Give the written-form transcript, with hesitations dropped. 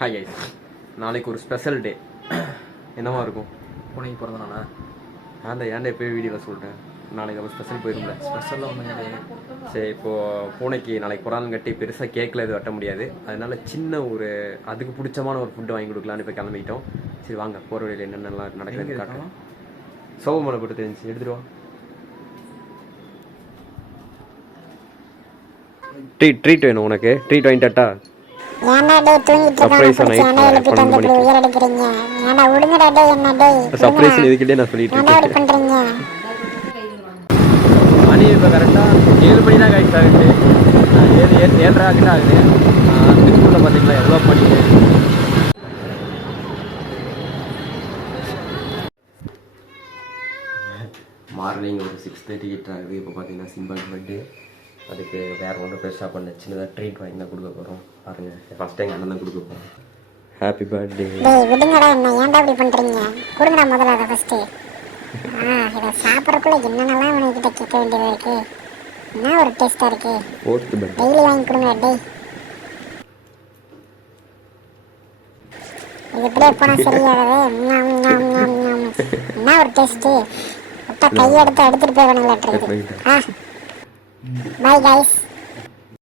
Hi guys, நாளைக்கு ஒரு special day. என்னவா இருக்கும்? பூனைக்கு பிறந்தனால ஏன்டா எப்போயும் வீடியோவில் சொல்லிட்டேன். நாளைக்கு அவள் ஸ்பெஷல் போயிரும்ல. ஸ்பெஷலாக ஒன்று கிடையாது. சரி, இப்போது பூனைக்கு நாளைக்கு பிறந்தநாள் கட்டி பெருசாக கேக்கில் இது வெட்ட முடியாது. அதனால சின்ன ஒரு அதுக்கு பிடிச்சமான ஒரு ஃபுட்டு வாங்கி கொடுக்கலான்னு இப்போ கிளம்பிட்டோம். சரி வாங்க, போகிற வழியில் என்னென்னலாம் நடக்குதுன்னு காட்டுறோம். சோகமலை போட்டு தெரிஞ்சு எடுத்துருவோம். ட்ரீட் வேணும் உனக்கு. ட்ரீட் வாங்கிட்டாட்டா? சர்ப்ரைஸ் இதுக்கிட்டே நான் சொல்லிட்டு இருக்கேன். மணி இப்போ கரெக்டாக 7 மணி தான் கைஸ் ஆகுது. 7:30 கிட்ட ஆகுது. திருப்பூரில் பார்த்தீங்களா எவ்வளோ பணி. மார்னிங் ஒரு 6:30 கிட்ட ஆகுது. இப்போ பார்த்தீங்கன்னா சிம்பிள் பர்த்டே. அதுக்கு வேறு ஒன்றும் பெருசாக பண்ண சின்னதாக ட்ரீட் வாங்கி தான் கொடுக்க போகிறோம். பாருங்கள், ஃபஸ்ட் டைம் அண்ணன் தான் கொடுக்க போகிறோம். Happy birthday. விடுங்கடா, என்ன ஏன்டா இப்படி பண்ணுறீங்க? கொடுங்கடா முதல்ல அதை ஃபஸ்ட்டு. இதை சாப்பிட்றக்குள்ள என்னென்னலாம் உனக்கிட்ட கேட்க வேண்டியதாக இருக்குது. என்ன ஒரு டேஸ்ட்டாக இருக்குது. டெய்லி வாங்கி கொடுங்க டே. இது இப்படியே போனால் சரியாகவே. என்ன ஒரு டேஸ்ட்டு. விட்டா கையை எடுத்து எடுத்துகிட்டு போய் வேணுங்களாட்டு இருக்குது. Bye guys.